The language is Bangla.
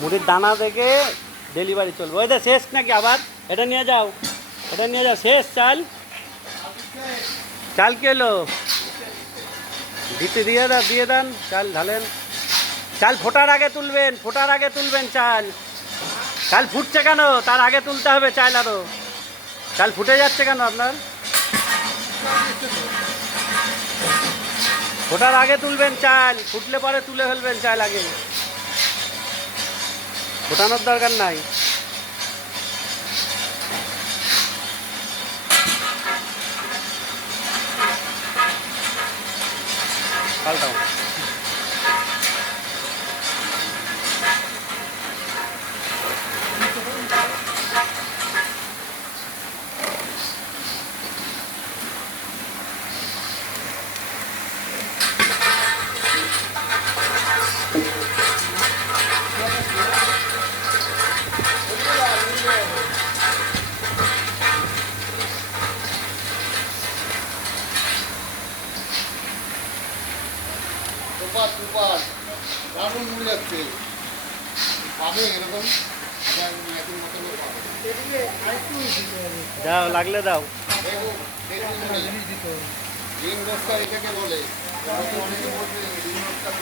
মুড়ির দানা থেকে ডেলিভারি চলবে। ওই শেষ নাকি আবার? এটা নিয়ে যাও, এটা নিয়ে যাও। শেষ চাল, চাল কি এলো? দিয়ে দেন চাল, ঢালেন। চাল ফোটার আগে তুলবেন, ফোটার আগে তুলবেন চাল। চাল ফুটছে কেন? তার আগে তুলতে হবে চাল। আরও চাল ফুটে যাচ্ছে কেন আপনার? ফোটার আগে তুলবেন চাল, ফুটলে পরে তুলে ফেলবেন চাল আগে, ফোটানোর দরকার নাই। পাল্টাও। সুপার সুপার, দারুণ মুড়ি যাচ্ছে। পাবে এরকম একই মতন পাবে। দাও, লাগলে দাও। রিং রোস্টার এটাকে বলে। অনেকে বলবে রিং রোস্টার